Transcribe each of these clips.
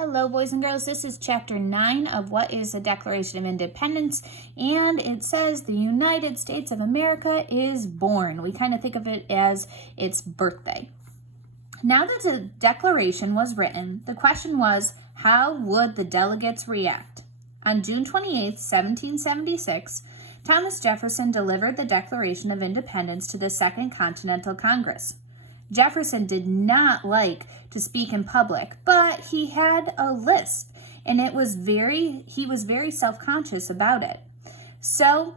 Hello, boys and girls. This is Chapter 9 of What is the Declaration of Independence, and it says the United States of America is born. We kind of think of it as its birthday. Now that the Declaration was written, the question was, how would the delegates react? On June 28, 1776, Thomas Jefferson delivered the Declaration of Independence to the Second Continental Congress. Jefferson did not like to speak in public, but he had a lisp, and he was very self-conscious about it. So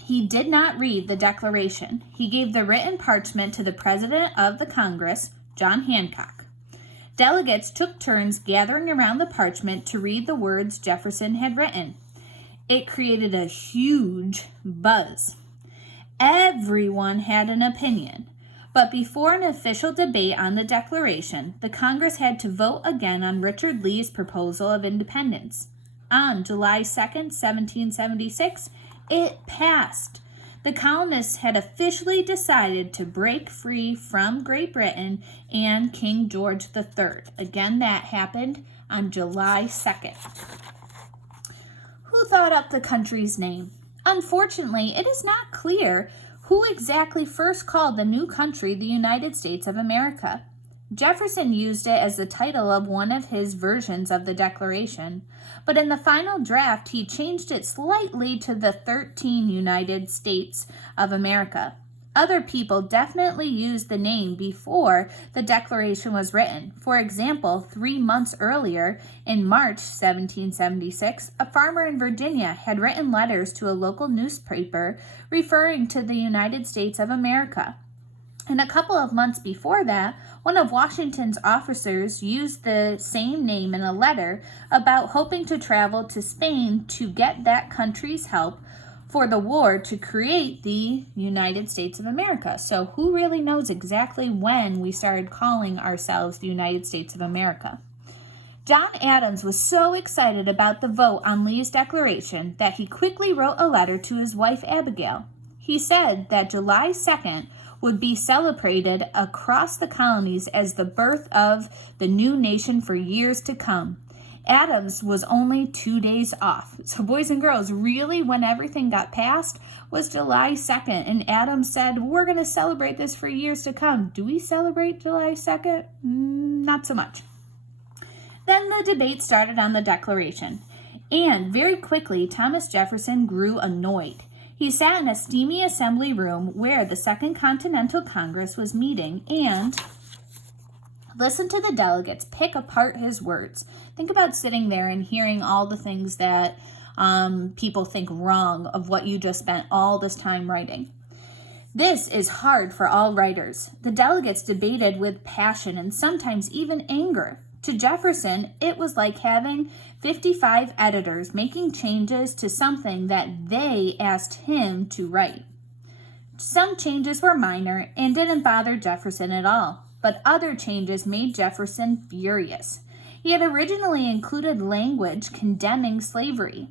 he did not read the Declaration. He gave the written parchment to the President of the Congress, John Hancock. Delegates took turns gathering around the parchment to read the words Jefferson had written. It created a huge buzz. Everyone had an opinion. But before an official debate on the Declaration, the Congress had to vote again on Richard Lee's proposal of independence. On July 2nd, 1776, it passed. The colonists had officially decided to break free from Great Britain and King George III. Again, that happened on July 2nd. Who thought up the country's name? Unfortunately, it is not clear who exactly first called the new country the United States of America. Jefferson used it as the title of one of his versions of the Declaration, but in the final draft he changed it slightly to the 13 United States of America. Other people definitely used the name before the Declaration was written. For example, 3 months earlier, in March 1776, a farmer in Virginia had written letters to a local newspaper referring to the United States of America. And a couple of months before that, one of Washington's officers used the same name in a letter about hoping to travel to Spain to get that country's help for the war to create the United States of America. So who really knows exactly when we started calling ourselves the United States of America? John Adams was so excited about the vote on Lee's declaration that he quickly wrote a letter to his wife Abigail. He said that July 2nd would be celebrated across the colonies as the birth of the new nation for years to come. Adams was only 2 days off. So boys and girls, really when everything got passed was July 2nd. And Adams said, we're going to celebrate this for years to come. Do we celebrate July 2nd? Not so much. Then the debate started on the Declaration. And very quickly, Thomas Jefferson grew annoyed. He sat in a steamy assembly room where the Second Continental Congress was meeting and listened to the delegates pick apart his words. Think about sitting there and hearing all the things that people think wrong of what you just spent all this time writing. This is hard for all writers. The delegates debated with passion and sometimes even anger. To Jefferson, it was like having 55 editors making changes to something that they asked him to write. Some changes were minor and didn't bother Jefferson at all, but other changes made Jefferson furious. He had originally included language condemning slavery.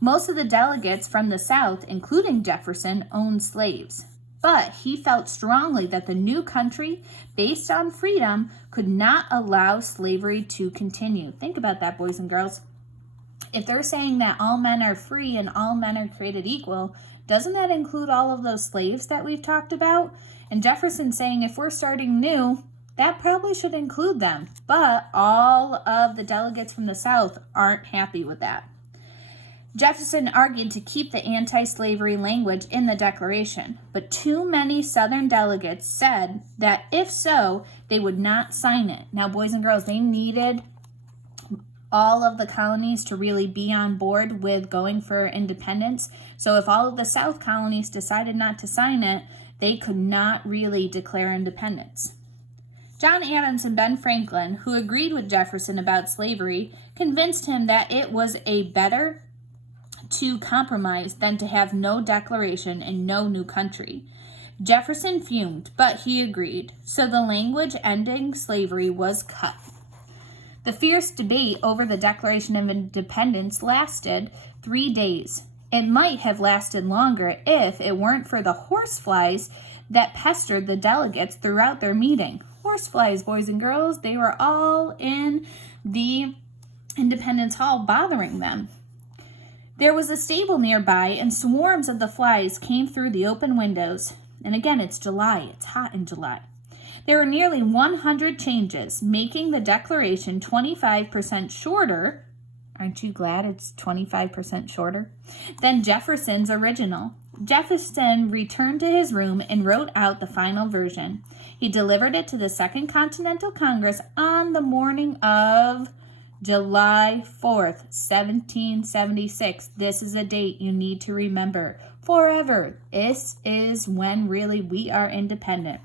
Most of the delegates from the South, including Jefferson, owned slaves. But he felt strongly that the new country, based on freedom, could not allow slavery to continue. Think about that, boys and girls. If they're saying that all men are free and all men are created equal, doesn't that include all of those slaves that we've talked about? And Jefferson saying if we're starting new, that probably should include them. But all of the delegates from the South aren't happy with that. Jefferson argued to keep the anti-slavery language in the Declaration, but too many Southern delegates said that if so, they would not sign it. Now, boys and girls, they needed all of the colonies to really be on board with going for independence. So if all of the South colonies decided not to sign it, they could not really declare independence. John Adams and Ben Franklin, who agreed with Jefferson about slavery, convinced him that it was a better to compromise than to have no declaration and no new country. Jefferson fumed, but he agreed, so the language ending slavery was cut. The fierce debate over the Declaration of Independence lasted 3 days. It might have lasted longer if it weren't for the horseflies that pestered the delegates throughout their meeting. Horseflies, boys and girls, they were all in the Independence Hall bothering them. There was a stable nearby, and swarms of the flies came through the open windows. And again, it's July. It's hot in July. There were nearly 100 changes, making the Declaration 25% shorter. Aren't you glad it's 25% shorter than Jefferson's original? Jefferson returned to his room and wrote out the final version. He delivered it to the Second Continental Congress on the morning of July 4th, 1776. This is a date you need to remember forever. This is when really we are independent.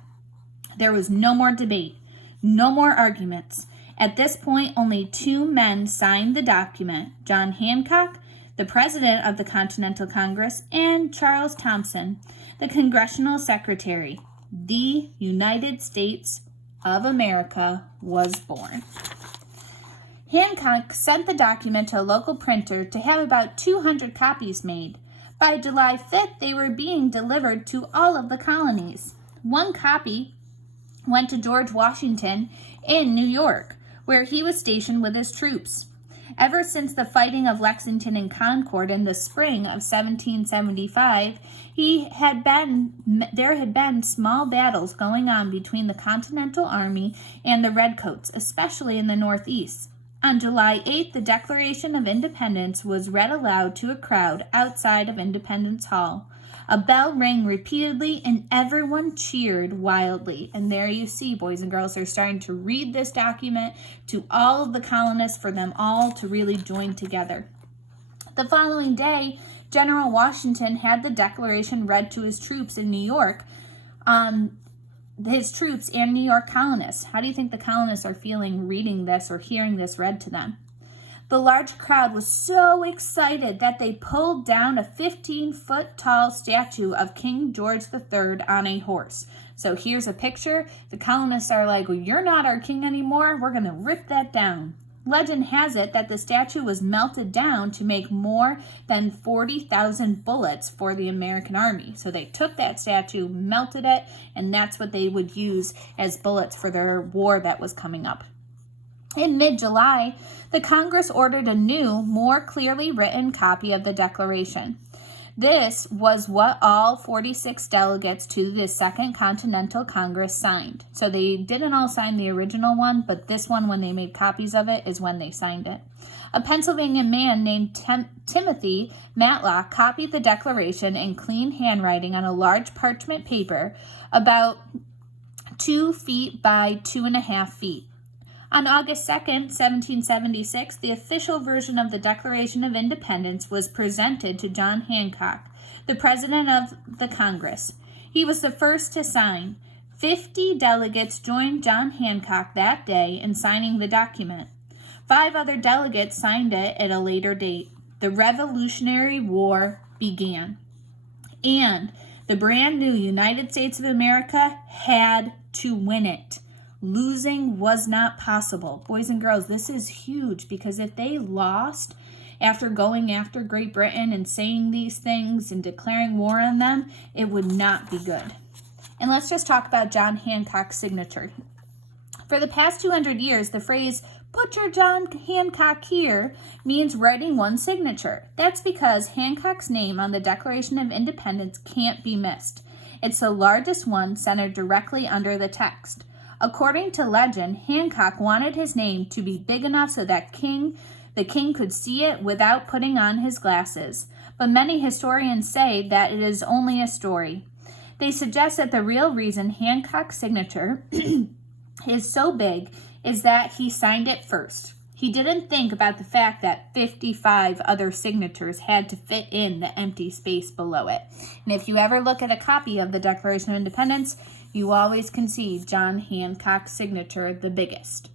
There was no more debate, no more arguments. At this point, only two men signed the document: John Hancock, the president of the Continental Congress, and Charles Thomson, the congressional secretary. The United States of America was born. Hancock sent the document to a local printer to have about 200 copies made. By July 5th, they were being delivered to all of the colonies. One copy went to George Washington in New York, where he was stationed with his troops. Ever since the fighting of Lexington and Concord in the spring of 1775, there had been small battles going on between the Continental Army and the Redcoats, especially in the Northeast. On July 8th, the Declaration of Independence was read aloud to a crowd outside of Independence Hall. A bell rang repeatedly, and everyone cheered wildly. And there you see, boys and girls, they're starting to read this document to all of the colonists for them all to really join together. The following day, General Washington had the Declaration read to his troops in New York, his troops and New York colonists. How do you think the colonists are feeling reading this or hearing this read to them? The large crowd was so excited that they pulled down a 15-foot tall statue of King George III on a horse. So here's a picture. The colonists are like, well, you're not our king anymore. We're going to rip that down. Legend has it that the statue was melted down to make more than 40,000 bullets for the American army. So they took that statue, melted it, and that's what they would use as bullets for their war that was coming up. In mid-July, the Congress ordered a new, more clearly written copy of the Declaration. This was what all 46 delegates to the Second Continental Congress signed. So they didn't all sign the original one, but this one, when they made copies of it, is when they signed it. A Pennsylvania man named Timothy Matlock copied the Declaration in clean handwriting on a large parchment paper about 2 feet by 2.5 feet. On August 2nd, 1776, the official version of the Declaration of Independence was presented to John Hancock, the president of the Congress. He was the first to sign. 50 delegates joined John Hancock that day in signing the document. 5 other delegates signed it at a later date. The Revolutionary War began, and the brand new United States of America had to win it. Losing was not possible. Boys and girls, this is huge, because if they lost after going after Great Britain and saying these things and declaring war on them, it would not be good. And let's just talk about John Hancock's signature. For the past 200 years, the phrase, "put your John Hancock here," means writing one signature. That's because Hancock's name on the Declaration of Independence can't be missed. It's the largest one centered directly under the text. According to legend, Hancock wanted his name to be big enough so that the king could see it without putting on his glasses. But many historians say that it is only a story. They suggest that the real reason Hancock's signature is so big is that he signed it first. He didn't think about the fact that 55 other signatures had to fit in the empty space below it. And if you ever look at a copy of the Declaration of Independence, you always can see John Hancock's signature the biggest.